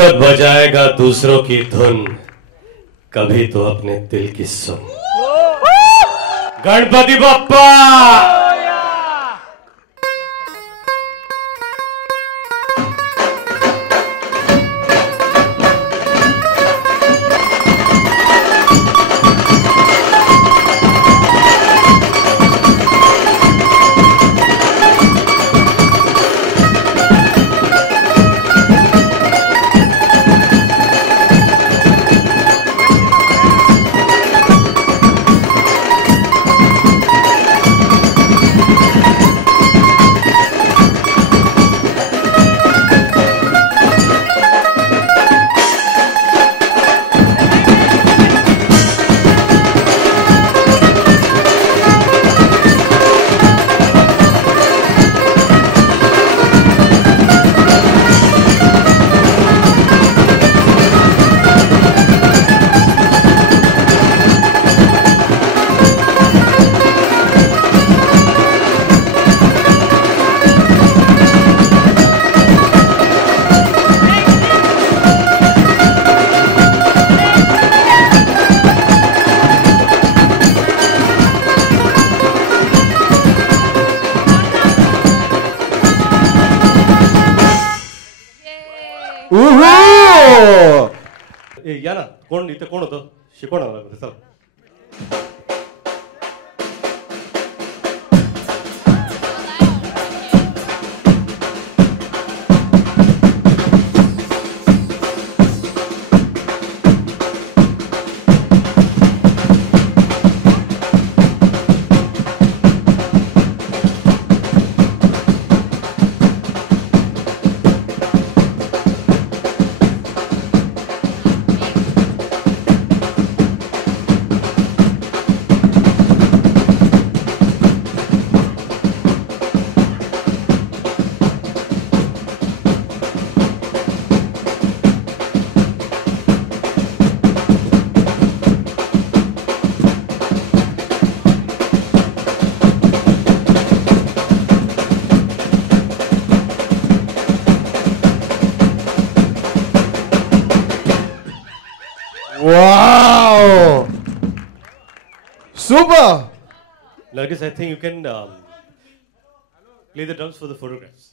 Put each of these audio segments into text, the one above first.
तक बजाएगा दूसरों की धुन, कभी तो अपने दिल की सुन। गणपति बप्पा। या ना कोण इथे कोण होतं शिकवणार चला. Wow! Super! Nargis, I think you can play the drums for the photographs.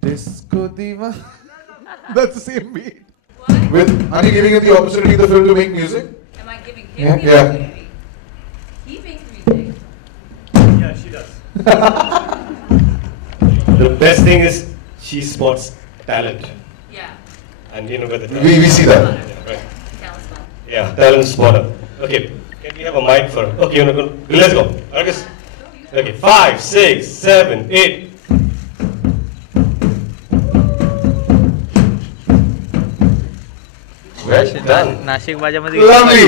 Disco Diva. That's the same beat. With Honey giving him the opportunity in the film to make music? Am I giving him the opportunity? He makes music. Yeah, she does. The best thing is she spots talent. Yeah. And you know where the talent We see that. Yeah, right. Talent spot. Yeah, talent spotter. Okay, can we have a mic for her? Okay, you know, let's go. Nargis. Okay, 5, 6, 7, 8. Well done. Nashik बाजामध्ये Lovely.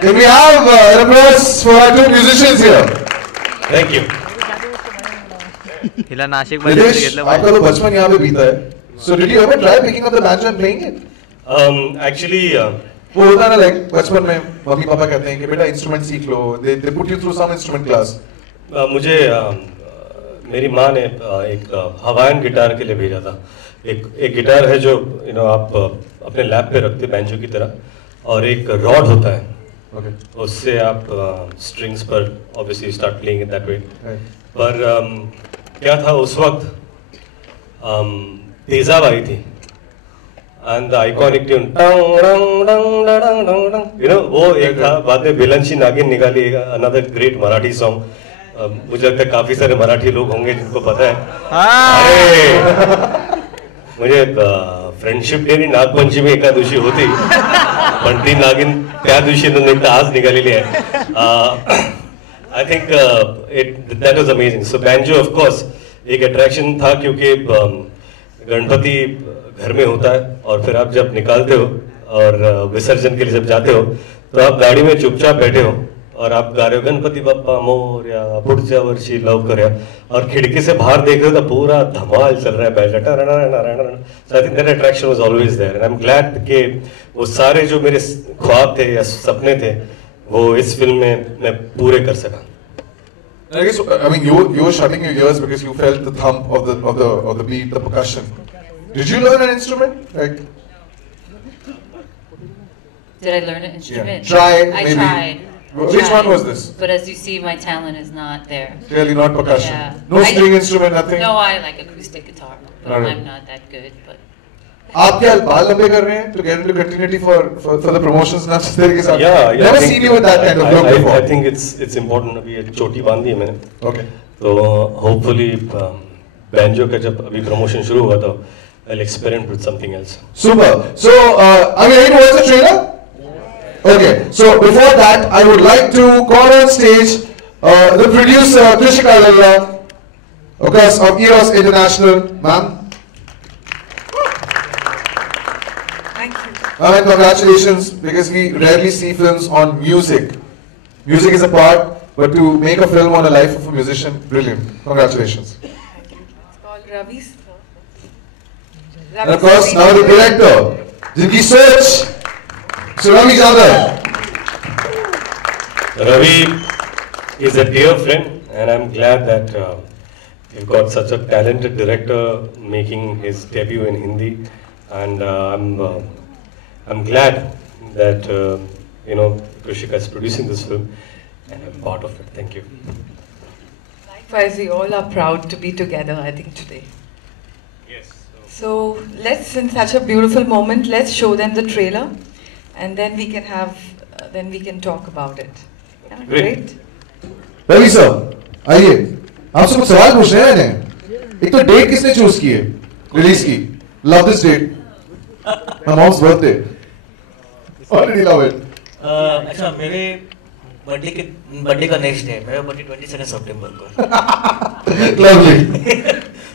Can we have an applause for our two musicians here? Thank you. हिला Nashik बाजामध्ये Nidesh, घेतलं आपका तो बचपन यहाँ पे बीता है. So did you ever try picking up the banjo and playing it? Actually, वो होता है ना like बचपन में मम्मी पापा कहते हैं कि बेटा इंस्ट्रूमेंट सीख लो. They put you through some instrument class. मुझे मेरी माँ ने एक हवायन गिटार के लिए भेजा था. एक गिटार है जो आप अपने लैप पे रखते बैंजो की तरह, और एक रॉड होता है. Okay. उससे आप स्ट्रिंग्स पर obviously start playing in that way. पर क्या था उस वक्त तेजाब आई थी एंड द आइकॉनिक ट्यून वो एक था. बाद में बिलंशी नागिन निकाली, अनदर ग्रेट मराठी सॉन्ग. मुझे लगता है काफी सारे मराठी लोग होंगे जिनको पता है. अरे म्हणजे फ्रेंडशिप डे आणि नागपंचमी एका दिवशी होती, पण ती नागिन त्या दिवशी नाही तर आज निघालेली आहे. I think that was amazing. So banjo of course एक अट्रैक्शन था क्योंकि गणपति घर में होता है और फिर आप जब निकालते हो और विसर्जन के लिए जब जाते हो तो आप गाड़ी में चुपचाप बैठे हो और आप गा रहे हो गणपति बप्पा मोरया पुढच्या वर्षी लवकर या, और खिड़की से बाहर देख रहे हो तो पूरा धमाल चल रहा है बैठा. So I think that attraction was always there and I'm glad कि वो सारे जो मेरे ख्वाब थे या सपने थे वो इस फिल्म में मैं पूरे कर सका. I guess I mean you were shutting your ears because you felt the thump of the beat, the percussion. Did you learn an instrument? Like, did I learn an instrument? Yeah. Try, I maybe. tried. Which one was this? But as you see, my talent is not there. Clearly not percussion. Yeah. No string instrument, nothing. No, I like acoustic guitar, but Alright. I'm not that good. But आप क्या बाल लंबे कर रहे हैं to get into continuity for the promotions ना तेरे के साथ? Yeah, Never seen you with that kind of look before. I think it's important. अभी ये चोटी बांध दी है मैंने. Okay. तो hopefully banjo का जब अभी promotion शुरू हुआ तो I'll experiment with something else. Super. So are we ready to watch the trailer? Okay. So before that, I would like to call on stage the producer Krishika Lalla, of course, of Eros International, ma'am. And congratulations, because we rarely see films on music. Music is a part, but to make a film on a life of a musician, brilliant. Congratulations. It's called Ravi's. And of course, now the director, Jinki Soch, Sir Ravi Jadhav. Ravi is a dear friend, and I'm glad that you've got such a talented director making his debut in Hindi, and I'm glad that Krishika is producing this film, and I'm part of it. Thank you. Likewise, we all are proud to be together, I think, today. Yes. So let's, in such a beautiful moment, let's show them the trailer, and then we can have, then we can talk about it. Yeah, Great. Ravi sir, आइए. आपसे कुछ सवाल पूछने हैं मैंने. एक तो date किसने चूज की है रिलीज की? Love this date. My mom's birthday. Why did you love it? अच्छा मेरे बर्थडे का नेक्स्ट डे, मेरा बर्थडे 22 सितंबर को. Lovely.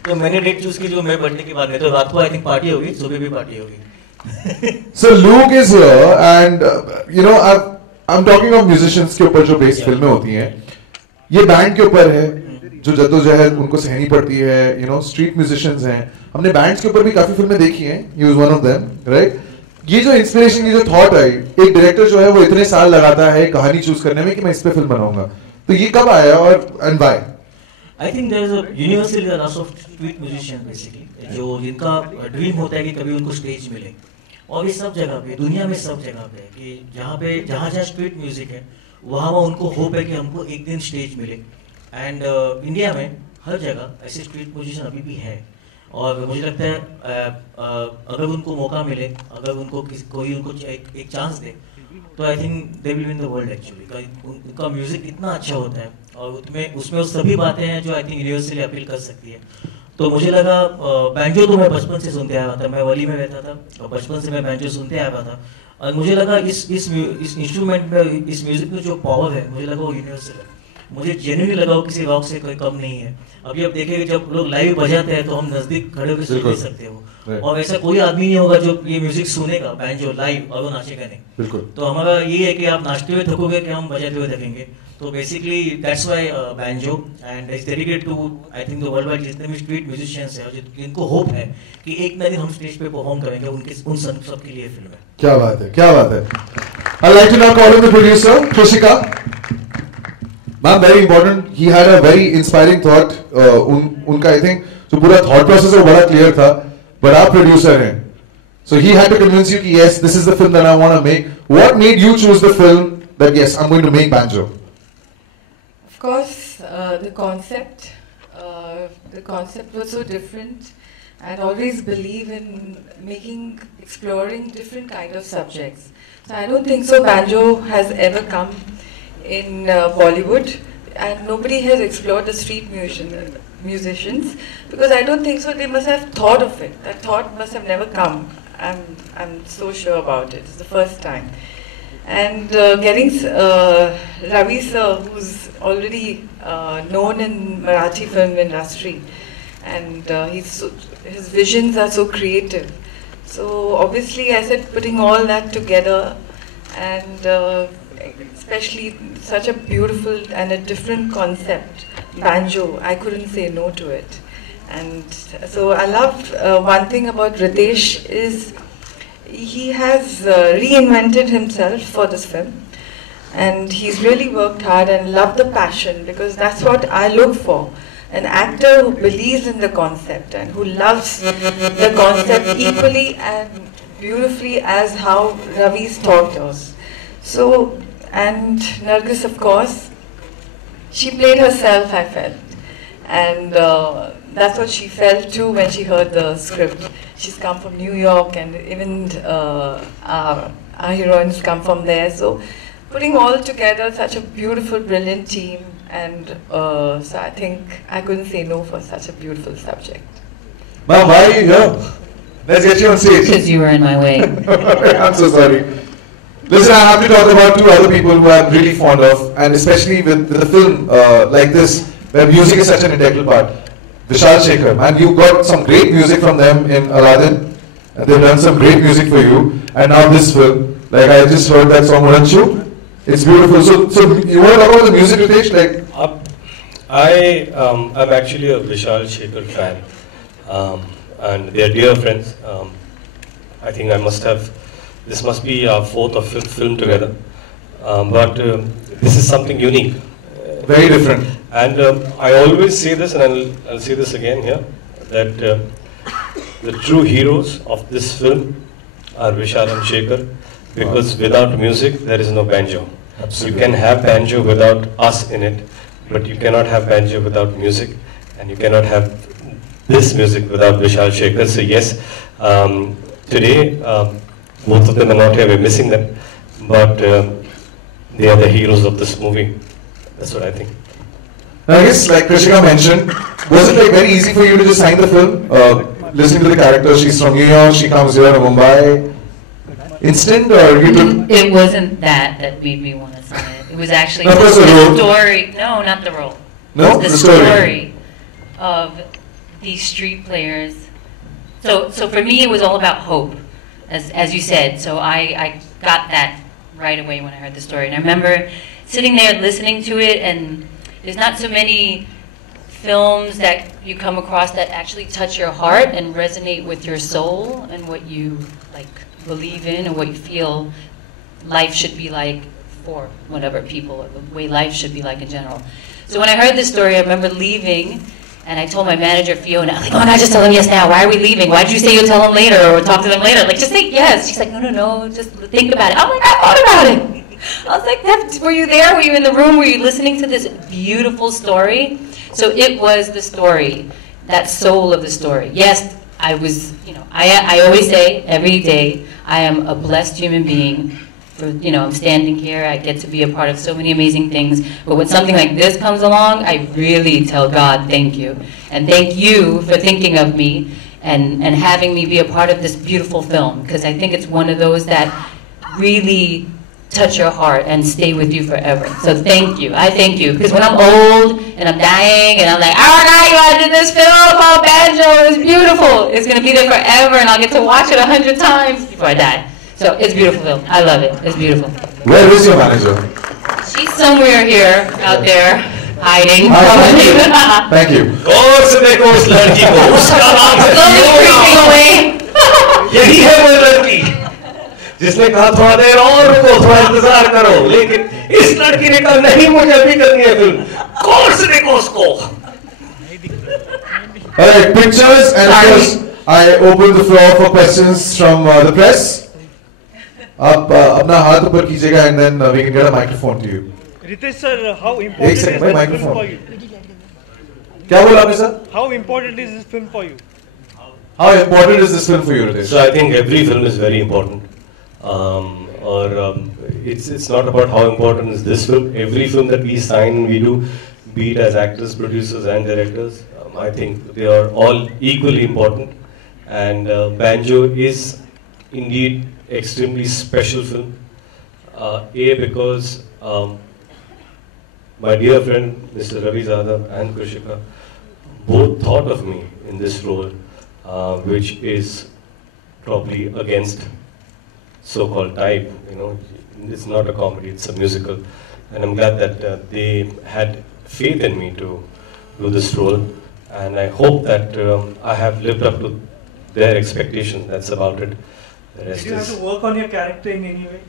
तो मैंने डेट चूज की जो मेरे बर्थडे के बाद में, तो रात को आई थिंक पार्टी होगी, सुबह भी पार्टी होगी. So Luke is here, and I'm talking of musicians के ऊपर जो बेस फिल्में होती हैं. ये बैंड के ऊपर है जो जद्दोजहद उनको सहनी पड़ती है. स्ट्रीट म्यूजिशियंस हैं. हमने बैंड्स के ऊपर भी काफी फिल्में देखी हैं. He was one of them, right? ये जो इंस्पिरेशन, ये जो थॉट आई, एक डायरेक्टर जो है वो इतने साल लगाता है कहानी चूज करने में कि मैं इस पे फिल्म बनाऊंगा, तो ये कब आया और and why? I think there is a universally a rush of street musicians basically, जो जिनका ड्रीम होता है कि कभी उनको स्टेज मिले, और ये सब जगह पे, दुनिया में सब जगह पे, कि जहाँ स्ट्रीट म्यूजिक है वहाँ उनको होप है कि हमको एक दिन स्टेज मिले. एंड इंडिया में हर जगह ऐसे स्ट्रीट म्यूजिशियन अभी भी है, और मुझे लगता है अगर उनको मौका मिले, अगर उनको कोई उनको एक चांस दे, तो I think they will win the world actually. उनका म्यूजिक इतना अच्छा होता है, और उसमें वो सभी बातें हैं जो आई थिंक यूनिवर्सली अपील कर सकती है. तो मुझे लगा बैंजो तो मैं बचपन से सुनते आया था, मैं वली में रहता था और बचपन से मैं बैंजो सुनते आया था, और मुझे लगा इस इंस्ट्रूमेंट में, इस म्यूजिक में जो पावर है, मुझे लगा वो यूनिवर्सल है. मुझे जेन्युइनली लगा वो किसी रॉक से कोई कम नहीं है. अभी आप देखेंगे जब लोग लाइव बजाते हैं तो हम नजदीक खड़े होकर सुन नहीं सकते हो, और ऐसा कोई आदमी नहीं होगा जो ये म्यूजिक सुनेगा बैंजो लाइव और वो नाचेगा नहीं. तो हमारा ये है कि आप नाचते हुए थकोगे कि हम बजाते हुए देखेंगे. तो basically that's why banjo, and it's dedicated to I think the world wide जितने भी स्ट्रीट म्यूजिशियंस हैं जिनको होप है कि एक ना दिन हम स्टेज पे परफॉर्म करेंगे, उन सब के लिए फिल्म है. क्या बात है, क्या बात है. I'd like to now call in the producer, Krishika. Ma'am, very important. He had a very inspiring thought. उनका I think जो पूरा thought process है वो बड़ा clear था. But आप producer हैं, so he had to convince you कि yes, this is the film that I want to make. What made you choose the film that yes, I'm going to make Banjo? Of course, the concept was so different. I'd always believe in exploring different kind of subjects. So I don't think so Banjo has ever come in Bollywood, and nobody has explored the street musicians, because I don't think so. They must have thought of it. That thought must have never come. I'm so sure about it. It's the first time. And getting Ravi sir, who's already known in Marathi film industry, and his visions are so creative. So obviously I said putting all that together, and especially such a beautiful and a different concept, Banjo, I couldn't say no to it. And so I love one thing about Ritesh is he has reinvented himself for this film, And he's really worked hard and loved the passion, because that's what I look for. An actor who believes in the concept and who loves the concept equally and beautifully as how Ravi's taught us. So, and Nargis, of course, she played herself, I felt. And that's what she felt too when she heard the script. She's come from New York, and even our heroines come from there. So putting all together such a beautiful, brilliant team, and so I think I couldn't say no for such a beautiful subject. Ma'am, why are you here? Let's get you on stage. Because you were in my way. I'm so sorry. Listen, I have to talk about two other people who I'm really fond of, and especially with a film like this, where music is such an integral part. Vishal Shekhar, and you got some great music from them in Aladdin, and they've done some great music for you, and now this film, like I just heard that song, Ranchu. It's beautiful. So you want to talk about the music, Ritesh? Like, I'm actually a Vishal Shekhar fan, and they're dear friends. I think this must be our fourth or fifth film together, but this is something unique. very different. And I always say this, and I'll say this again here, that the true heroes of this film are Vishal and Shekhar, because without music there is no banjo. Absolutely. You can have banjo without us in it, but you cannot have banjo without music, and you cannot have this music without Vishal Shekhar. So yes, today both of them are not here, we're missing them, but they are the heroes of this movie. That's what I think. I guess, like Krishika mentioned, was it like very easy for you to just sign the film? Listening to the character, she's from New York, she comes here to Mumbai. Instant, or you took? It wasn't that made me want to sign it. It was actually No, just the role. the story. No, not the role. No, the the story. story of these street players. So for me, it was all about hope, as you said. So I got that right away when I heard the story. And I remember sitting there listening to it, and there's not so many films that you come across that actually touch your heart and resonate with your soul and what you like believe in and what you feel life should be like for whatever people, or the way life should be like in general. So when I heard this story, I remember leaving, and I told my manager, Fiona, I'm like, oh, no, just tell them yes now. Why are we leaving? Why did you say you'll tell them later or talk to them later? Like, just say yes. She's like, no, just think about it. I'm like, I thought about it. I was like, were you there? Were you in the room? Were you listening to this beautiful story? So it was the story, that soul of the story. Yes, I was, I always say every day, I am a blessed human being. I'm standing here, I get to be a part of so many amazing things. But when something like this comes along, I really tell God, thank you. And thank you for thinking of me and having me be a part of this beautiful film. Because I think it's one of those that really touch your heart and stay with you forever. So thank you. I thank you. Because when I'm old and I'm dying and I'm like, oh my God, I did this film called Banjo. It was beautiful. It's going to be there forever, and I'll get to watch it 100 times before I die. So it's a beautiful film. I love it. It's beautiful. Where is your manager? She's somewhere here, out there, hiding. Hi, thank you. Course देखो उस लड़की को, उसका नाम है Slowly creeping away. यही है वो लड़की जिसने कहा थोड़ा देर और रुको, थोड़ा इंतजार करो, लेकिन इस लड़की ने कहा नहीं, मुझे अभी करनी है फिल्म, कोर्स देखो उसको. Alright, pictures, and of course, I open the floor for questions from the press. आप अपना हाथ ऊपर कीजिएगा, and then we can get a microphone to you. Ritesh sir, how important is second, this my film microphone. for you? क्या बोला आपने sir? How important is this film for you? How important is this film for you, Ritesh? So I think every film is very important. It's not about how important is this film. Every film that we sign, we do, be it as actors, producers, and directors, I think they are all equally important. And Banjo is indeed extremely special film. Because my dear friend Mr. Ravi Zada and Krishika both thought of me in this role, which is probably against so-called type. It's not a comedy, it's a musical, and I'm glad that they had faith in me to do this role, and I hope that I have lived up to their expectations. That's about it. The rest Did you have is to work on your character in any way?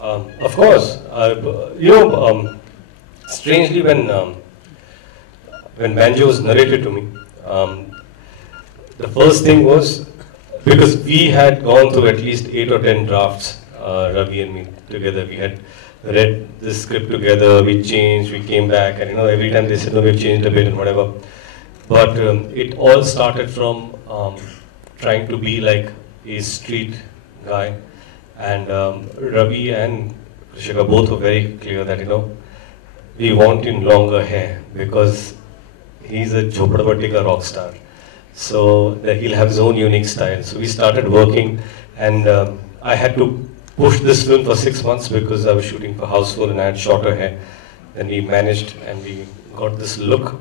Of course, strangely when Banjo was narrated to me, the first thing was, because we had gone through at least 8 or 10 drafts, Ravi and me together. We had read the script together, we changed, we came back, and every time they said, no, we've changed a bit and whatever. But it all started from trying to be like a street guy. And Ravi and Krishika both were very clear that, we want him longer hair because he's a Jhopadapatti ka rock star. So that he'll have his own unique style. So we started working, and I had to push this film for 6 months because I was shooting for Houseful and I had shorter hair. And we managed and we got this look.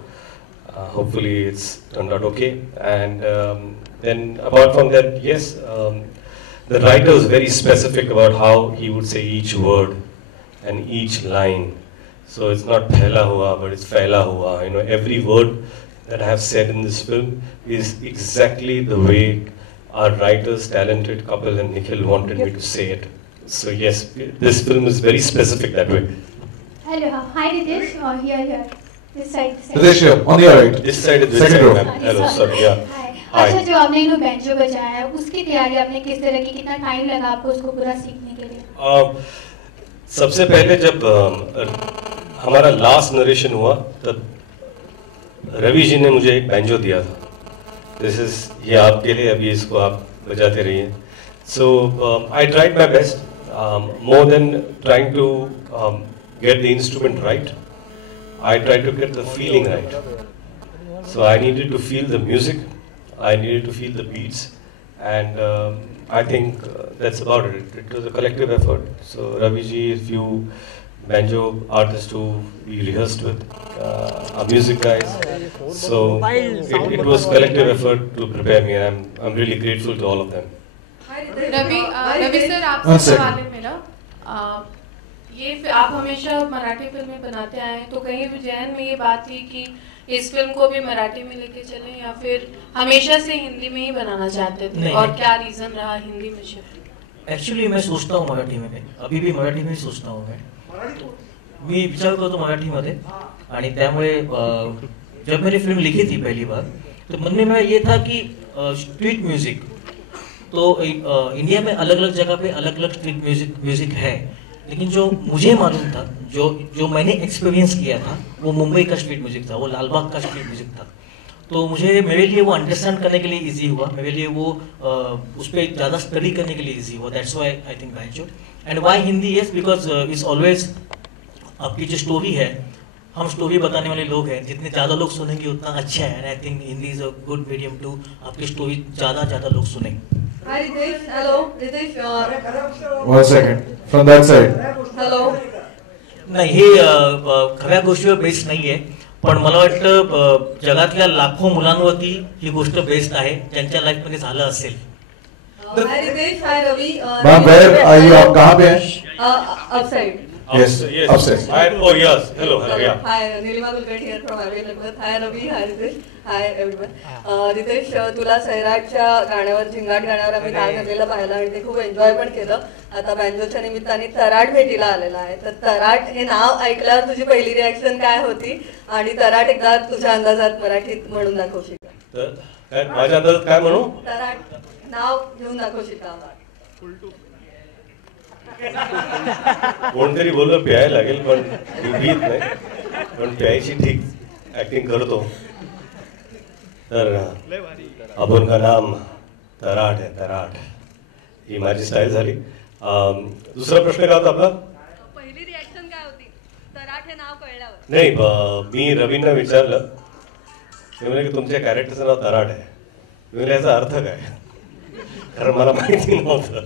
Hopefully it's turned out okay. And then apart from that, yes, the writer was very specific about how he would say each word and each line. So it's not phela hua, but it's fela hua. Every word that I have said in this film is exactly the way our writers, talented couple, and Nikhil wanted me to say it. So yes, this film is very specific that way. Hello, hi Ritesh, here. This side. Ritesh here, on your right. This side is Second row. Hello, sorry, yeah. Hi. अच्छा, जो आपने इन्हों banjo बजाया है, उसकी तैयारी आपने किस तरह की, कितना टाइम लगा आपको उसको पूरा सीखने के लिए? सबसे पहले जब हमारा लास्ट नरेशन हुआ, तब रवि जी ने मुझे एक बैंजो दिया था. ये आपके लिए, अभी इसको आप बजाते रहिए. So I tried my best, more than trying to get the instrument right. I tried to get the feeling right. So I needed to feel the music, I needed to feel the beats, and I think that's about it. It was a collective effort. So Ravi ji, a few banjo artists who we rehearsed with, our music guys. So it was collective effort to prepare me, and I'm really grateful to all of them. Ravi sir, आपसे सवाल है मेरा. ये आप हमेशा मराठी फिल्में बनाते आए हैं, तो कहीं भी जहन में ये बात थी कि इस फिल्म को भी मराठी में लेके चलें, या फिर हमेशा से हिंदी में ही बनाना चाहते थे, और क्या रीजन रहा हिंदी में शिफ्ट? एक्चुअली मैं सोचता हूँ मराठी में, अभी भी मराठी में सोचता हूँ मी विचार करतो मराठीमध्ये. आणि त्यामुळे जब मैंने फिल्म लिखी थी पहली बार, तो मन में मेरा ये था कि स्ट्रीट म्यूजिक तो इंडिया में अलग अलग जगह पे अलग अलग स्ट्रीट म्यूजिक है, लेकिन जो मुझे मालूम था, जो मैंने एक्सपीरियंस किया था, वो मुंबई का स्ट्रीट म्यूजिक था, वो लालबाग का स्ट्रीट म्यूजिक था. तो मेरे लिए वो अंडरस्टैंड करने के लिए इजी हुआ, मेरे लिए वो उस पर ज़्यादा स्टडी करने के लिए इजी हुआ. That's why I think banjo. And why Hindi? Yes, because it's always, आपकी जो स्टोरी है, हम स्टोरी बताने वाले लोग हैं, जितने ज़्यादा लोग सुनेंगे उतना अच्छा है. And I think Hindi is a good medium to आपकी स्टोरी ज़्यादा लोग सुनेंगे. Hi Ritesh, hello. Ritesh, 1 second. From that side. Hello. नाही, हे खऱ्या गोष्टीवर बेस्ड नाही आहे, पण मला वाटतं जगातल्या लाखो मुलांवरती ही गोष्ट बेस्ड आहे, ज्यांच्या लाईफमध्ये झालं असेल. Hi Ritesh, hi Ravi. Ma'am, where are you? आप कहाँ पे हैं? Upside. Yes, upside. Oh yes, hello, yeah. Hi, Nilima Kulkarni here from Avian Nagmat. Hi Ravi, hi Ritesh, hi everyone. Ritesh, तुला सैराटच्या गाण्यावर, झिंगाट गाण्यावर आम्ही काम केलेलं पाहिलं आणि ते खूप एन्जॉय पण केलं. आता बँजोच्या निमित्ताने तराट भेटीला आलेला आहे, तर तराट हे नाव ऐकल्यावर तुझी पहिली रिॲक्शन काय होती, आणि तराट एकदा तुझ्या अंदाजात मराठीत म्हणून दाखवशील का? माझ्या अंदाजात काय म्हणू? तराट नाव घेऊन दाखवशील का? कोणतरी बोललं प्यायला लागेल, पण भीत नाही, पण प्यायची ठीक ऍक्टिंग करतो. तर आपण का नाम तराट आहे, तराट ही माझी स्टाईल झाली. दुसरा प्रश्न काय होता आपला? पहिली रिॲक्शन काय होती तराट हे नाव कळल्यावर? नाही, मी रवींना विचारलं, ते म्हणे की तुमच्या कॅरेक्टरचं नाव तराट आहे. मी म्हणे याचा अर्थ काय, कारण मला माहिती नव्हतं.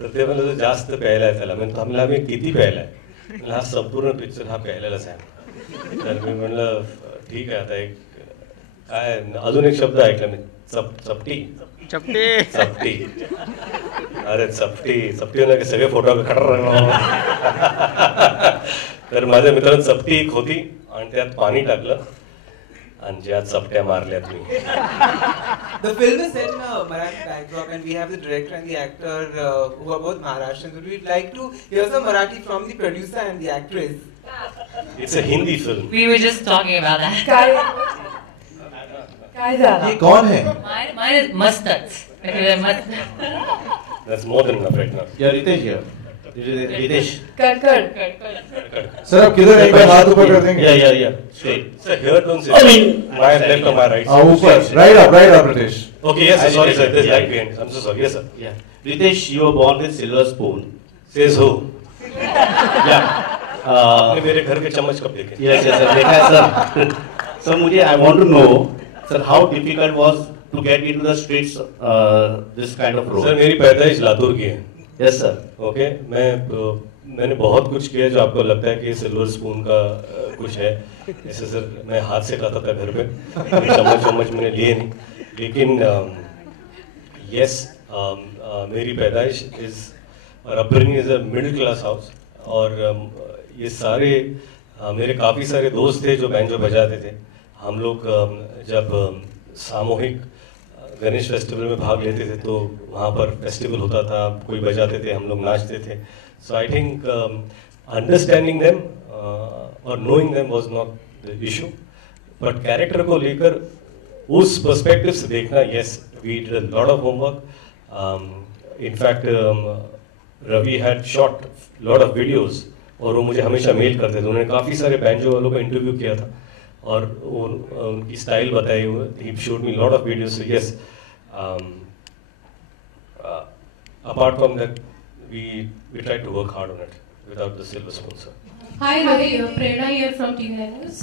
तर ते म्हणलं जास्त प्यायला आहे त्याला. म्हणजे थांबला, आम्ही किती प्यायला आहे? हा संपूर्ण पिक्चर हा प्यायलाच आहे. तर मी म्हणलं ठीक आहे, आता एक काय अजून एक शब्द ऐकला मी, चपटी. चपटी, अरे चपटी ना, की सगळे फोटो खटर. तर माझ्या मित्रांनी चपटी एक होती आणि त्यात पाणी टाकलं आणि आज चपट्या मारल्या तुम्ही. The film is set in a Marathi backdrop, and we have the director and the actor who are both Maharashtrians. Would we like to hear some Marathi from the producer and the actress? It's a Hindi film. We were just talking about that. ये कौन है? Mine is Mustats. That's more than enough right now. Yeah, Ritesh here. Ritesh. Cut. Sir आप किधर एक बार हाथ ऊपर कर देंगे? Yeah. Straight. Sir, here don't say. I mean, my left or my right. ऊपर. Right up, Ritesh. Okay, yes, sir, sorry, sir. There's light behind. I'm so sorry. Yes, sir. Yeah. Ritesh, you were born with silver spoon. Says who? Yeah. आपने मेरे घर के चम्मच कब देखे? Yes, sir. देखा है sir. So मुझे I want to know, sir, how difficult was to get into the streets this kind of role? Sir मेरी पैदाइश लातूर की है. Yes, sir. ओके मैंने बहुत कुछ किया जो आपको लगता है कि सिल्वर स्पून का कुछ है. जैसे सर मैं हाथ से खाता था घर पे, चम्मच मैंने लिए नहीं. लेकिन यस मेरी पैदाइश इज और upbringing is a middle class house. और ये सारे मेरे काफ़ी सारे दोस्त थे जो बैंजो बजाते थे. हम लोग जब सामूहिक गणेश फेस्टिवल में भाग लेते थे तो वहाँ पर फेस्टिवल होता था, कोई बजाते थे, हम लोग नाचते थे. So I think understanding them और knowing them was not the issue, but character को लेकर उस पर्सपेक्टिव से देखना, yes we did a lot of homework. In fact Ravi had shot lot of videos और वो मुझे हमेशा मेल करते थे. उन्होंने काफ़ी सारे बैंजो वालों को इंटरव्यू किया था और उनकी स्टाइल बताई हुई. He showed me lot of videos. So yes apart from that we tried to work hard on it without the silver spoon, sir. Hi Ravi, Prerna here from TV News.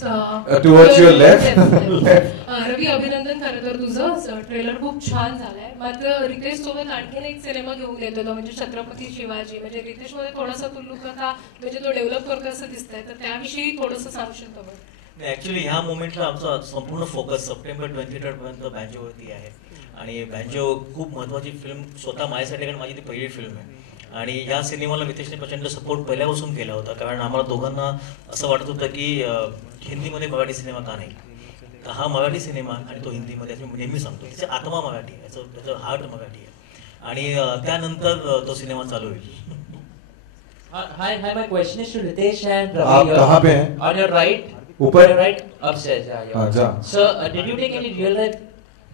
Towards your left. रवी अभिनंदन खरं तर तुझं trailer खूप छान झालंय. मात्र रितेश सोबत आणखीन एक सिनेमा घेऊन येतो म्हणजे छत्रपती शिवाजी. म्हणजे रितेश मध्ये थोडासा तू लुक आता म्हणजे तो डेव्हलप करतो असं दिसतंय, तर त्याविषयी थोडंसं सांगशील का बरं? ॲक्च्युली ह्या मोमेंटला आमचा संपूर्ण फोकस सप्टेंबर 23 पर्यंत बँजोवरती आहे. आणि बँजो खूप महत्त्वाची फिल्म स्वतः माझ्यासाठी, कारण माझी ती पहिली फिल्म आहे. आणि ह्या सिनेमाला नितेशने प्रचंड सपोर्ट पहिल्यापासून केला होता, कारण आम्हाला दोघांना असं वाटत होतं की हिंदीमध्ये मराठी सिनेमा का नाही. तर हा मराठी सिनेमा आणि तो हिंदीमध्ये, मी नेहमी सांगतो त्याची आत्मा मराठी आहे, त्याचं हार्ट मराठी आहे. आणि त्यानंतर तो सिनेमा चालू होईल. Hi, my question is to Ritesh and Ravi. आप कहाँ पे हैं? On your right. ऊपर. On your right, upstairs. Yeah. So, did you take any real life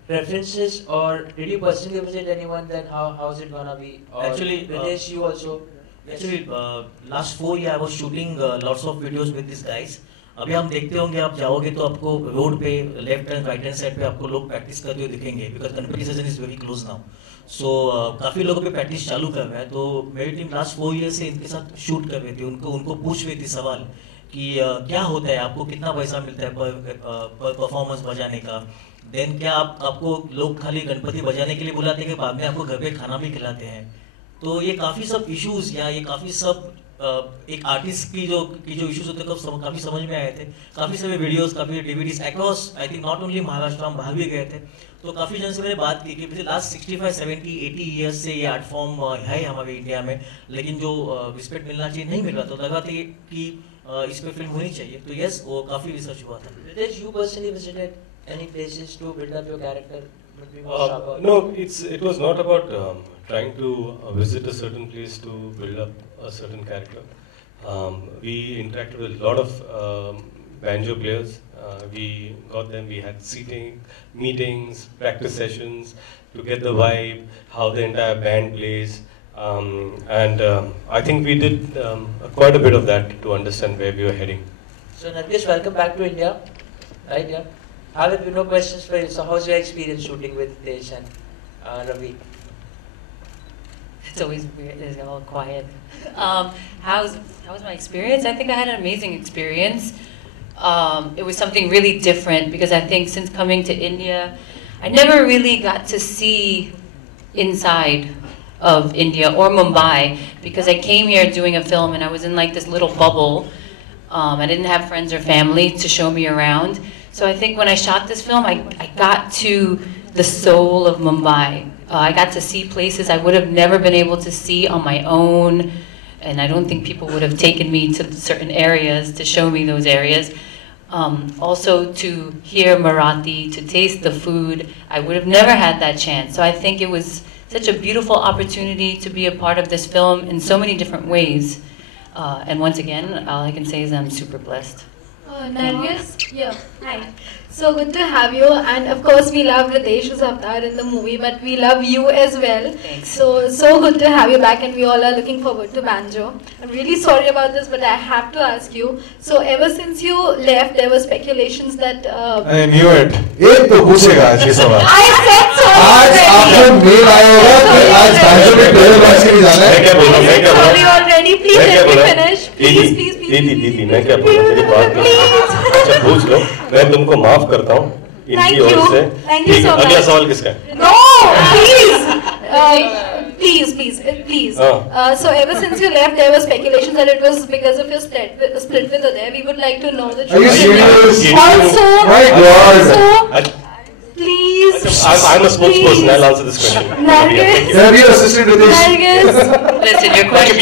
references, or did you personally visit anyone? Then how is it gonna be? Or Actually, Ritesh, you also. Actually, last 4 years I was shooting lots of videos with these guys. अभी हम देखते होंगे, आप जाओगे तो आपको road पे left and right hand side पे आपको लोग प्रैक्टिस करते हुए दिखेंगे, because Ganpati season is very close now. So काफ़ी लोगों पे प्रैक्टिस चालू कर रहा है. तो मेरी टीम लास्ट 4 ईयर से इनके साथ शूट कर रही थी. उनको पूछ रही थी सवाल कि क्या होता है, आपको कितना पैसा मिलता है पर परफॉर्मेंस बजाने का. देन क्या आपको लोग खाली गणपति बजाने के लिए बुलाते हैं कि बाद में आपको घर पे खाना भी खिलाते हैं. तो ये काफ़ी सब इश्यूज या ये काफ़ी सब एक आर्टिस्ट की जो इश्यूज होते हैं काफ़ी समझ में आए थे. काफ़ी सारे वीडियोस, काफ़ी DVDs across, I think not only Maharashtra, हम बाहर भी गए थे. तो काफ़ी जन से मैंने बात की कि पिछले लास्ट 65, 70, 80 ईयर्स से ये आर्ट फॉर्म है हमारे इंडिया में, लेकिन जो रिस्पेक्ट मिलना चाहिए नहीं मिल रहा. तो लगा था कि इस पर फिल्म होनी चाहिए. तो यस, वो काफ़ी रिसर्च हुआ था. Ritesh, you personally visited any places to build up your character? No, it was not about trying to visit a certain place to build up a certain character. We interacted with a lot of banjo players. We got them. We had meetings, practice sessions to get the vibe, how the entire band plays. And I think we did quite a bit of that to understand where we were heading. So Nargesh, welcome back to India. Right, yeah. Have you no questions for you? So how's your experience shooting with Ritesh and Ravi? It's always weird. It's all quiet. How's my experience? I think I had an amazing experience. It was something really different because I think since coming to India, I never really got to see inside of India or Mumbai because I came here doing a film and I was in like this little bubble. I didn't have friends or family to show me around. So I think when I shot this film, I got to the soul of Mumbai. I got to see places I would have never been able to see on my own, and I don't think people would have taken me to certain areas to show me those areas. Also to hear Marathi, to taste the food. I would have never had that chance. So I think it was such a beautiful opportunity to be a part of this film in so many different ways. And once again, all I can say is I'm super blessed. Nargis, yeah, hi. So good to have you, and of course we love Ritesh's avatar in the movie, but we love you as well. Thanks. So good to have you back, and we all are looking forward to Banjo. I'm really sorry about this, but I have to ask you. So ever since you left, there were speculations that. I knew it. एक तो पूछेगा आज ये सवाल. I said so. आज आपको mail आया होगा कि आज Banjo में ट्रेलर लॉन्च के लिए जाना है. मैं क्या बोलूं? मैं क्या बोलूं? Sorry already. Please let me finish. Please. दीदी मैं क्या बोलूं? मेरी बात अच्छा पूछ लो. मैं तुमको माफ करता हूँ इनकी ओर से. Thank you so much. अगला सवाल किसका है? No, please. So ever since you left, there were speculations that it was because of your split with Uday. We would like to know the truth. Are you serious? Also, My God. Please. I'm a spokesperson. I'll answer this question. Nargis. Have you assisted with this? Nargis. Listen, your question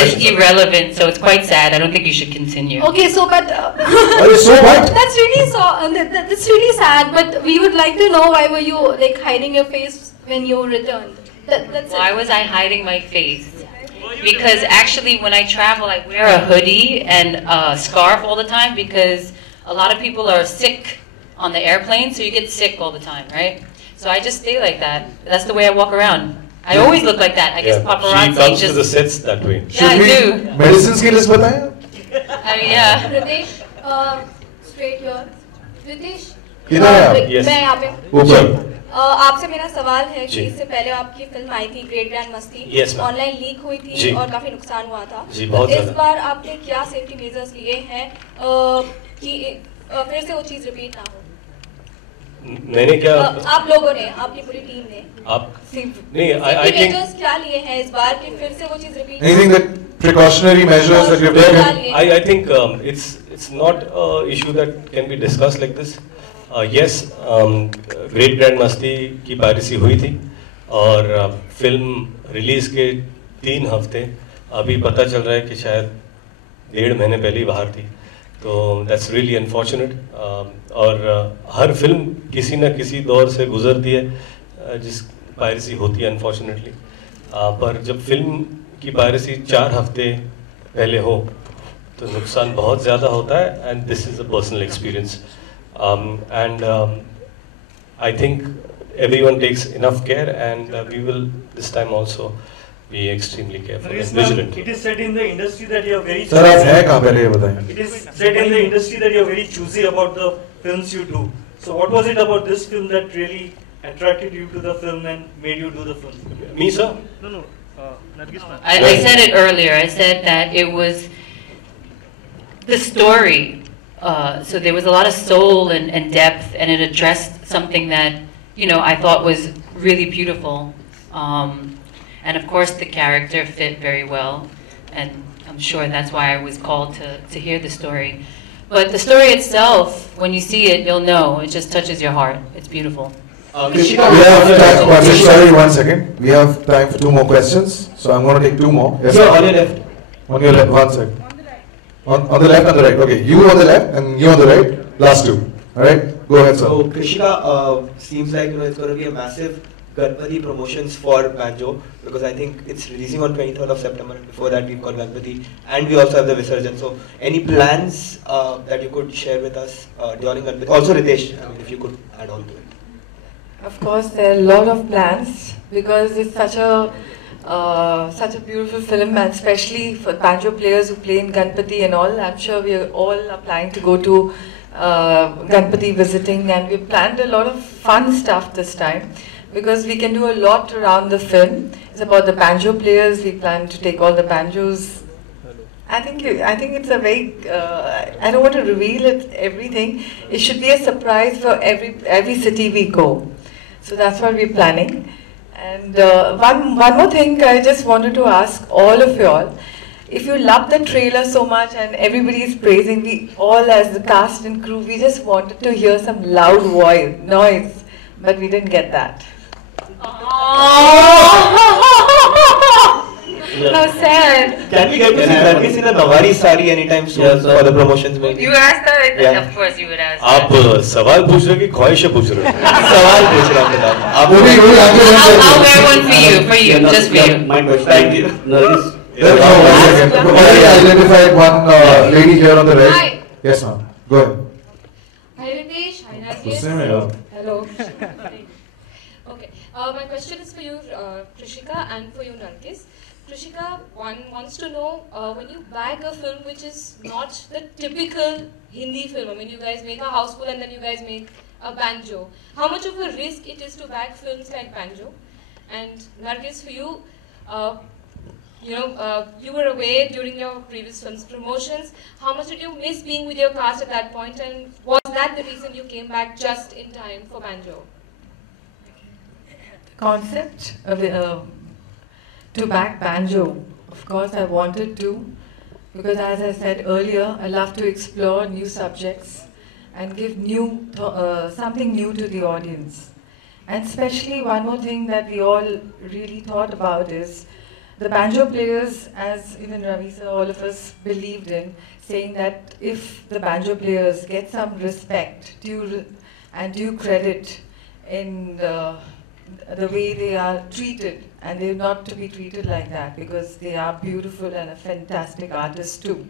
is irrelevant, so it's quite sad. I don't think you should continue. Okay, so but so what? that's really sad. But we would like to know why were you like hiding your face when you returned? That's Why was I hiding my face? Because actually when I travel, I wear a hoodie and a scarf all the time because a lot of people are sick on the airplane, so you get sick all the time, right? So I just stay like that. That's the way I walk around. I always look like that. I guess paparazzi She comes just... to the sets that way. Yeah, I do. Medicines की list बताएं? Yeah. Ritesh, straight here. Ritesh, किधर है आप? Yes. मैं यहाँ पे ऊपर. आपसे मेरा सवाल है कि इससे पहले आपकी फिल्म आई थी ग्रेट ग्रैंड मस्ती, ऑनलाइन लीक हुई थी और काफी नुकसान हुआ था. बहुत इस बार आपने क्या सेफ्टी मेजर्स लिए हैं कि फिर से वो चीज रिपीट ना हो? मैंने क्या आप लोगों ने, आपकी पूरी टीम ने आप नहीं I think क्या लिए हैं इस बार कि फिर से वो चीज repeat? Anything that precautionary measures that you've taken? I think it's not an issue that can be discussed like this. Yes, great grand मस्ती की पायरेसी हुई थी और फिल्म रिलीज के 3 हफ्ते अभी पता चल रहा है कि शायद 1.5 महीने पहले ही बाहर थी. तो दैट्स रियली अनफॉर्चुनेट. और हर फिल्म किसी न किसी दौर से गुजरती है जिस पायरेसी होती है अनफॉर्चुनेटली. पर जब फिल्म की पायरेसी 4 हफ्ते पहले हो तो नुकसान बहुत ज़्यादा होता है and this is a personal experience. I think everyone takes enough care and we will this time also be extremely careful and vigilant. It is said in the industry that you are very Sir, आप हैं कहाँ पहले ये बताएं? It is said in the industry that you are very choosy about the films you do. So what was it about this film that really attracted you to the film and made you do the film? Me, sir? No. Nargis ma'am. I said it earlier. I said that it was the story. So there was a lot of soul and depth, and it addressed something that, I thought was really beautiful. And of course the character fit very well, and I'm sure that's why I was called to hear the story. But the story itself, when you see it, you'll know. It just touches your heart. It's beautiful. We have time. Sorry, 1 second. We have time for 2 more questions, so I'm going to take 2 more. Yes, sir, on your left. On your left, 1 second. On the left and the right. Okay, you on the left and you on the right. Last 2. All right, go ahead, sir. So Krishika, seems like it's going to be a massive Ganpati promotions for Banjo, because I think it's releasing on 23rd of September. Before that, we've got Ganpati, and we also have the Visarjan. So, any plans that you could share with us during Ganpati? Also, Ritesh, if you could add on to it. Of course, there are a lot of plans because it's such a beautiful film, and especially for banjo players who play in Ganpati and all. I'm sure we are all planning to go to Ganpati visiting, and we've planned a lot of fun stuff this time because we can do a lot around the film. It's about the banjo players. We plan to take all the banjos. I think it's a very. I don't want to reveal everything. It should be a surprise for every city we go. So that's what we're planning. And one more thing I just wanted to ask all of you all. If you love the trailer so much and everybody is praising, we all as the cast and crew, we just wanted to hear some loud noise, but we didn't get that. How sad. Can we get to see Nargis in a Nawari sari anytime soon for the promotions maybe? You asked that? Yeah. Of course you would ask. आप सवाल पूछ रहे हो कि ख्वाहिशें पूछ रहे हो? सवाल पूछ रहा हूँ आप I'll wear one for you, just for you. My question. Thank you. Nargis. There's no one second. We've already identified one lady here on the right. Hi. Yes, ma'am. Go ahead. Hi Ritesh, hi Nargis. Gusse mein ho. Hello. Okay, my question is for you, Trishika, and for you, Nargis. Trishika, one wants to know when you bag a film which is not the typical Hindi film. I mean, you guys make a houseful and then you guys make a Banjo. How much of a risk it is to bag films like Banjo? And Nargis, for you, you were away during your previous film's promotions. How much did you miss being with your cast at that point, and was that the reason you came back just in time for Banjo? Concept of to back Banjo, of course I wanted to, because as I said earlier, I love to explore new subjects and give something new to the audience. And especially one more thing that we all really thought about is the banjo players, as even Ravi sir, all of us believed in, saying that if the banjo players get some respect and due credit in the way they are treated, and they're not to be treated like that because they are beautiful and a fantastic artist too.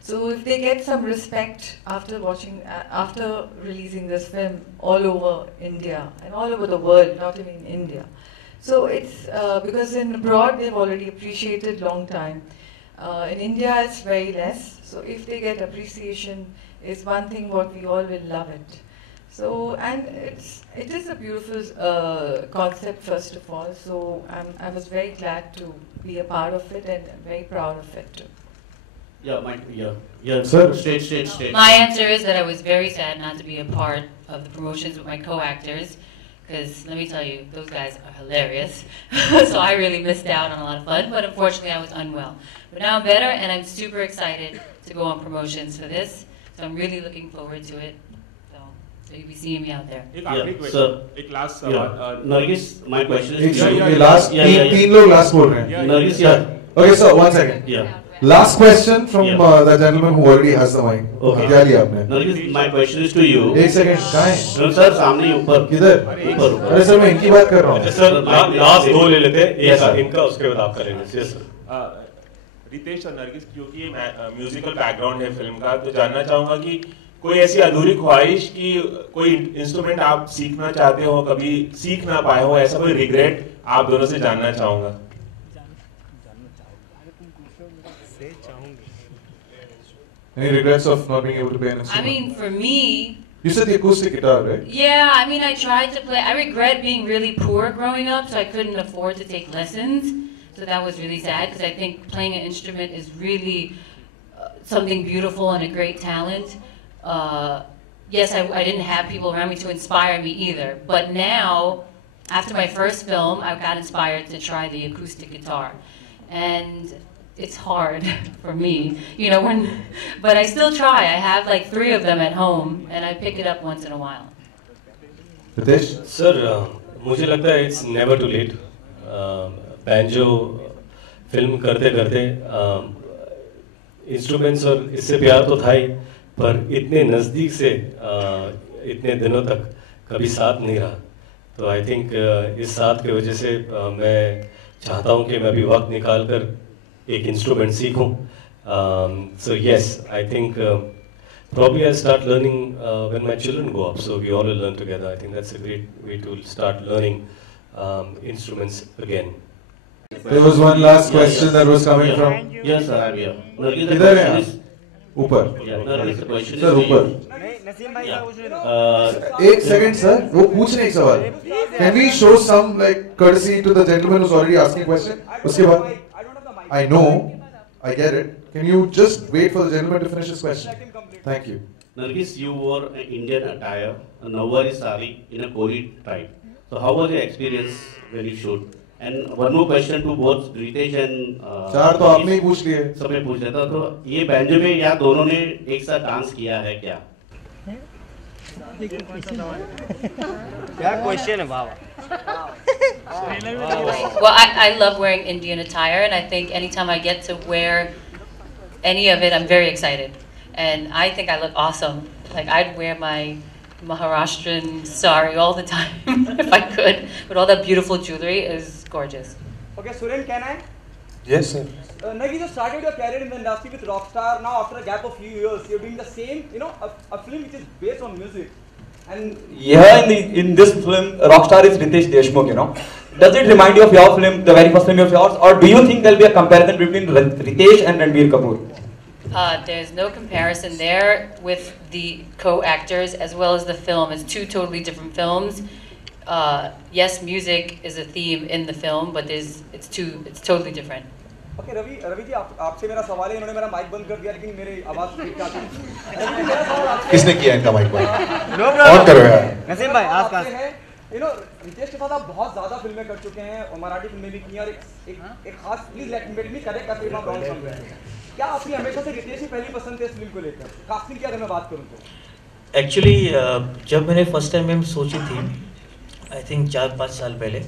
So if they get some respect after releasing this film all over India and all over the world, not even India. So it's because in abroad they've already appreciated long time. In India it's very less. So if they get appreciation, is one thing what we all will love it. So, and it is a beautiful concept first of all. So I was very glad to be a part of it, and I'm very proud of it too. Yeah. Sir. Straight. My answer is that I was very sad not to be a part of the promotions with my co-actors, because let me tell you, those guys are hilarious. So I really missed out on a lot of fun, but unfortunately I was unwell. But now I'm better, and I'm super excited to go on promotions for this. So I'm really looking forward to it. So you'll be seeing me out there. एक last सवाल. Nargis, my question is. Last तीन लोग last बोल रहे हैं. Nargis, yeah. Okay, so 1 second. Yeah. Last question from the gentleman who already has the mic. Okay. क्या लिया आपने? Nargis, my question is to you. एक second, कहाँ है? No, sir, सामने ऊपर. किधर? ऊपर. अरे सर मैं इनकी बात कर रहा हूँ. सर लास्ट दो ले लेते हैं, इनका उसके बाद आप करेंगे. Yes sir. रितेश और नरगिस, क्योंकि ये म्यूजिकल बैकग्राउंड है फिल्म का, तो जानना चाहूंगा कि कोई ऐसी अधूरी ख्वाहिश कि कोई इंस्ट्रूमेंट आप सीखना चाहते हो, कभी सीख ना पाए हो, ऐसा कोई रिग्रेट आप दोनों से जानना चाहूंगा. Any regrets of not being able to play an instrument? I mean, for me... You said the acoustic guitar, right? Yeah, I mean, I tried to play. I regret being really poor growing up, so I couldn't afford to take lessons. So that was really sad, because I think playing an instrument is really something beautiful and a great talent. Yes, I didn't have people around me to inspire me either. But now, after my first film, I got inspired to try the acoustic guitar. And it's hard for me, but I still try. I have like 3 of them at home, and I pick it up once in a while. Ritesh? Sir, मुझे लगता है it's never too late. Banjo film करते करते instruments और इससे प्यार तो था ही, पर इतने नज़दीक से इतने दिनों तक कभी साथ नहीं रहा. तो आई थिंक इस साथ की वजह से मैं चाहता हूँ कि मैं भी वक्त निकाल कर एक इंस्ट्रूमेंट सीखूं. So yes, I think probably I'll start learning when my children grow up. So we all will learn together. I think that's a great way to start learning instruments again. There was one last question that was coming from. Yes, sir, I'm here. किधर है आप? ऊपर. Sir ऊपर. एक second sir, वो पूछ रहे एक सवाल. Can we show some like courtesy to the gentleman who's already asking question? उसके बाद. I know, I get it. Can you just wait for the gentleman to finish his question? Thank you. Nargis, you wore an Indian attire, a Nawari sari in a Kori tribe. So how was your experience when you shoot? And one more question to both Ritesh and. 4 तो आपने ही पूछ लिए. सबने पूछ लिया था. तो ये बैंजो में या दोनों ने एक साथ डांस किया है क्या? क्या क्वेश्चन है बाबा? Well, I love wearing Indian attire, and I think anytime I get to wear any of it, I'm very excited. And I think I look awesome. Like, I'd wear my Maharashtrian sari all the time if I could, with all that beautiful jewelry. Is gorgeous. Okay, Suren, can I? Yes, sir. Nagi, you started your career in the industry with Rockstar. Now, after a gap of few years, you're doing the same, a film which is based on music. And here in this film, Rockstar is Ritesh Deshmukh, Does it remind you of your film, the very first film of yours, or do you think there'll be a comparison between Ritesh and Ranbir Kapoor? There's no comparison there with the co-actors as well as the film. It's two totally different films. Yes, music is a theme in the film, but it's totally different. Okay, Ravi ji आपसे मेरा सवाल है, इन्होंने मेरा mic बंद कर दिया लेकिन मेरी आवाज ठीक ठाक है। किसने किया इनका माइक बंद? ऑन करो यार। नसीम भाई आपसे है, रितेश के साथ आप बहुत ज़्यादा फिल्में कर चुके हैं और मराठी फिल्में भी की हैं और एक खास प्लीज लेट मी करेक्ट का फिल्म आप रॉन्ग समझ रहे हैं। क्या आपकी हमेशा से रितेश ही पहली पसंद है इस फिल्म को लेकर? कास्टिंग की अगर मैं बात करूँ तो एक्चुअली जब मैंने फर्स्ट टाइम में सोची थी, आई थिंक 4-5 साल पहले,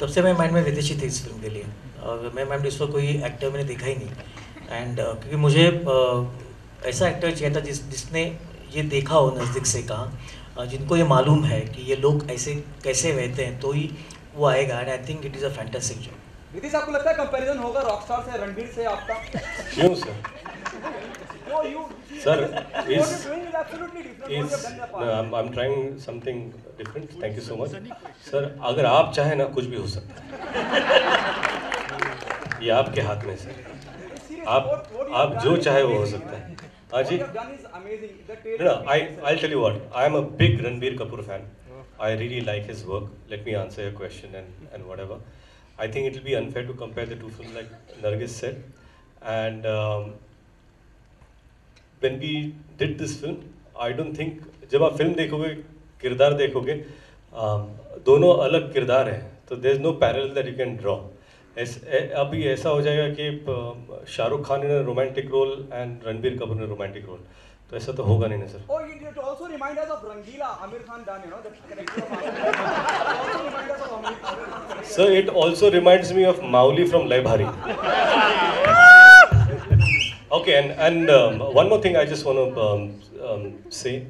तब से मेरे माइंड में रितेश ही थी इस फिल्म के लिए। और मैं माइंड इस पर कोई एक्टर मैंने देखा ही नहीं। एंड क्योंकि मुझे ऐसा एक्टर चाहिए था जिसने ये देखा हो नज़दीक से, कहाँ जिनको ये मालूम है कि ये लोग ऐसे कैसे रहते हैं, तो ही वो आएगा। And I think it is a fantastic job. Ritesh, आपको लगता है कंपैरिजन होगा रॉकस्टार से, रणबीर से आपका? क्यों sir? Sir, I'm trying something different. Thank you so much. Sir, अगर आप चाहे ना कुछ भी हो सकता है। ये आपके हाथ में सर। आप जो चाहे वो हो सकता है। हाँ जी। No, I'll tell you what. I am a big Ranbir Kapoor fan. I really like his work. Let me answer your question and whatever. I think it will be unfair to compare the two films, like Nargis said. And when we did this film, I don't think जब आप film देखोगे, किरदार देखोगे, दोनों अलग किरदार हैं, तो there is no parallel that you can draw. अभी ऐसा हो जाएगा कि शाहरुख खान ने romantic role and Ranbir Kapoor ने रोमांटिक रोल, तो ऐसा तो होगा नहीं ना sir. Oh, it also reminds us of Rangila, Amir Khan done, the character of Amir Khan. Sir, it also reminds me of Mauli from Lay Bhari. Okay, and one more thing I just want to say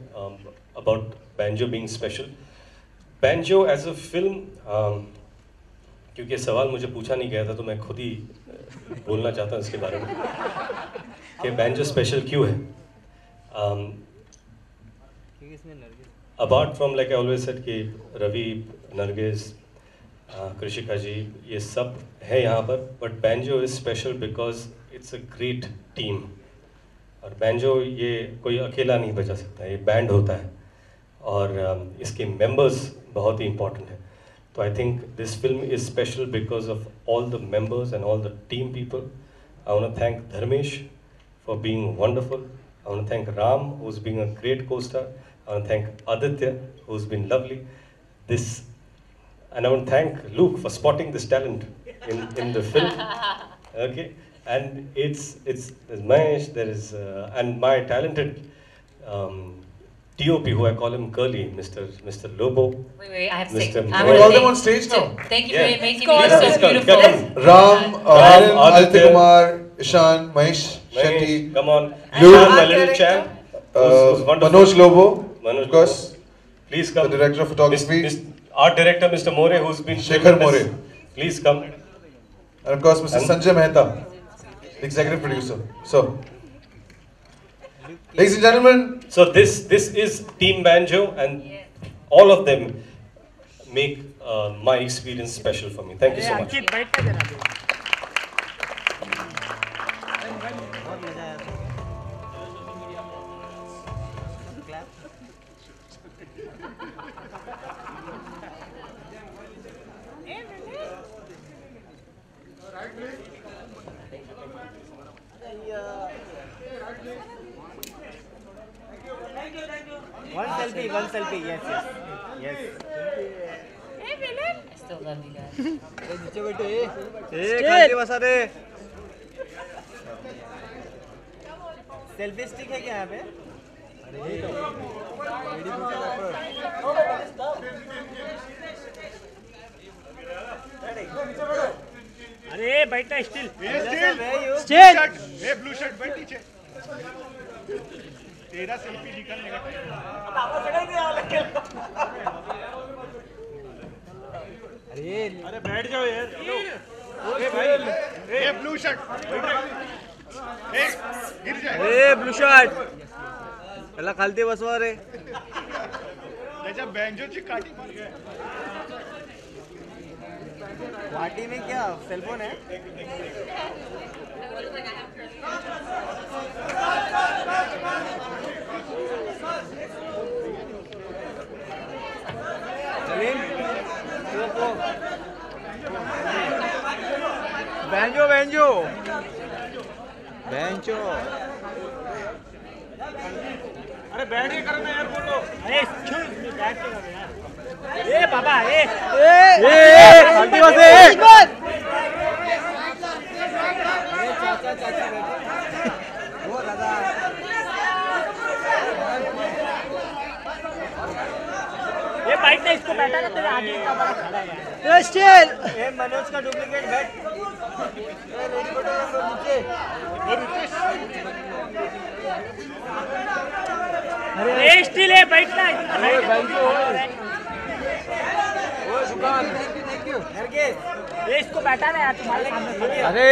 about Banjo being special. Banjo as a film, क्योंकि सवाल मुझे पूछा नहीं गया था, तो मैं खुद ही बोलना चाहता हूँ इसके बारे में कि बैंजो स्पेशल क्यों है। Apart from like I always said कि रवि, नरगिस, कृषिका जी, ये सब है यहाँ पर, but banjo is special because it's a great team. और बैंजो ये कोई अकेला नहीं बजा सकता, ये बैंड होता है और इसके मेंबर्स बहुत ही इम्पोर्टेंट है। So I think this film is special because of all the members and all the team people. I want to thank Dharmesh for being wonderful. I want to thank Ram, who's been a great co-star. I want to thank Aditya, who's been lovely. And I want to thank Luke for spotting this talent in the film. Okay, and there's Mahesh, there is and my talented TOP, who I call him Curly, Mr. Lobo. Wait, I have to say. We call them on stage now. Thank you for making me look so beautiful. Ram, Aditya Kumar, Ishan, Mahesh Shetty. Come on. Luke, my little champ. Manoj Lobo, of course. Please come. The director of photography. Art director, Mr. More, who's been Shekhar More. Please come. And of course, Mr. Sanjay Mehta, the executive producer. So, ladies and gentlemen, so this is Team Banjo, and all of them make my experience special for me. Thank you so much. One selfie, yes. Hey, Villain. I still love you guys. नीचे बैठो, खाली बसा रे। Selfie stick है क्या यहाँ पे? बैठना still still a blue shirt बैठ नीचे तेरा सेल्फी निकलने का अरे बैठ जाओ यार ए भाई ए ब्लू शर्ट ए गिर जाए ए ब्लू शर्ट त्याला खालती बसवा रे त्याच्या बँजोची काठी मार गए वाटी में क्या सेलफोन है बैंजो बैंजो बैंजो अरे बैठ के करना यार फोटो अरे बैठ के करना यार ए बाबा ए शांति बसे चाचा चाचा वो दादा ये बाइक ने इसको बैठा ना तेरे आगे इतना बड़ा खड़ा है यार स्टिल ये मनोज का डुप्लीकेट बैठ ये लेडी फोटोग्राफर नीचे ये रितेश अरे स्टिल है बैठना अरे बैंजो वो दुकान थैंक यू हरगेज ये इसको बैठा ना यार तुम्हारे सामने अरे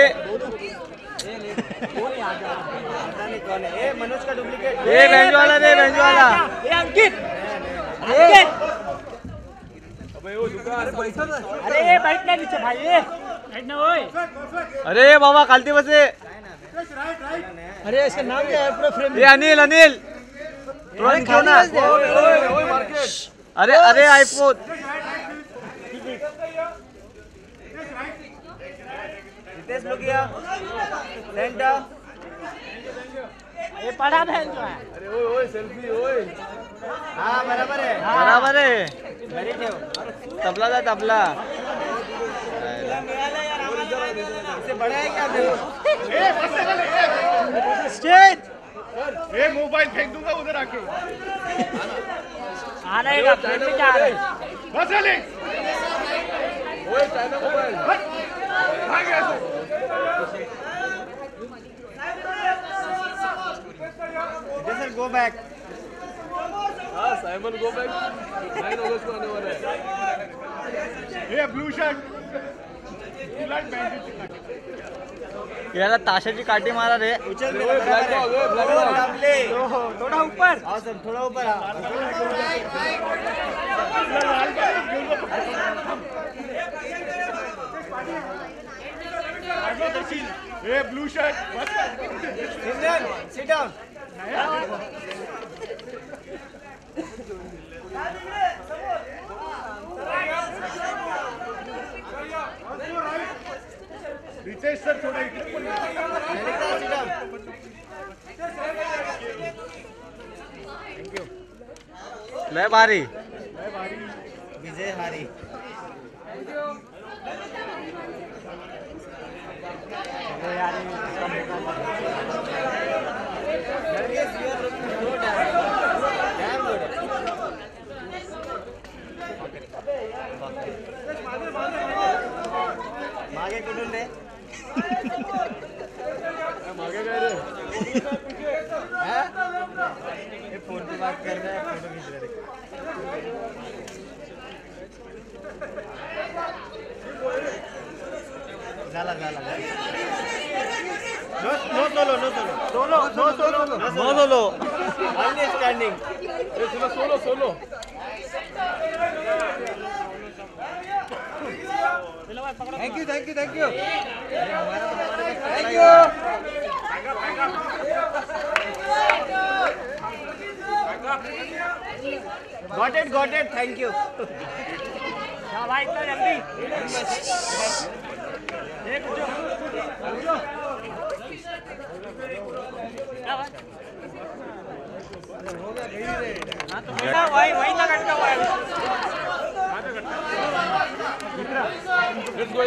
कौन है आगे पता नहीं कौन है ये मनोज का डुप्लीकेट ये बैंजो वाला दे बैंजो वाला ये अंकित अंकित अबे वो दुकान अरे ये बैठना नीचे भाई ये बैठना ओए अरे बाबा खालती बसे अरे इसका नाम क्या है पूरा फ्रेम ये अनिल अनिल थोड़ा क्यों ना ओए मार्केट अरे अरे आईफोन रितेश लोगिया सेंटर ये पड़ा बहन जो है अरे ओए ओए सेल्फी ओए हां बराबर है घरी ठेव तबला दा तबला इससे बड़ा है क्या ए स्टेज ए मोबाइल फेंक दूंगा उधर आके आ रहेगा पेट पे जा रहे बस ले ओए चाइना मोबाइल भाग गया सर गो बैक हां साइमन गो बैक 9 अगस्त को आने वाला है ये ब्लू शर्ट ब्लैक बैंड याला ताशाची काठी मारा रे उचल थोड़ा ऊपर हां सर थोड़ा ऊपर a blue shirt sit down Ritesh sir थोड़ा इकडे थैंक यू लय भारी विजय हारी मागे कुठून रे मागे काय रे ये फोन पे बात कर रहा है फोटो खींच रहा है झाला झाला no solo no solo solo no solo no solo only standing a चलो solo solo thank you thank you thank you thank you got it thank you क्या भाई इतना जल्दी एक जो हो गया गई रे हां तो बेटा वही वही ना कटका हुआ है Let's go.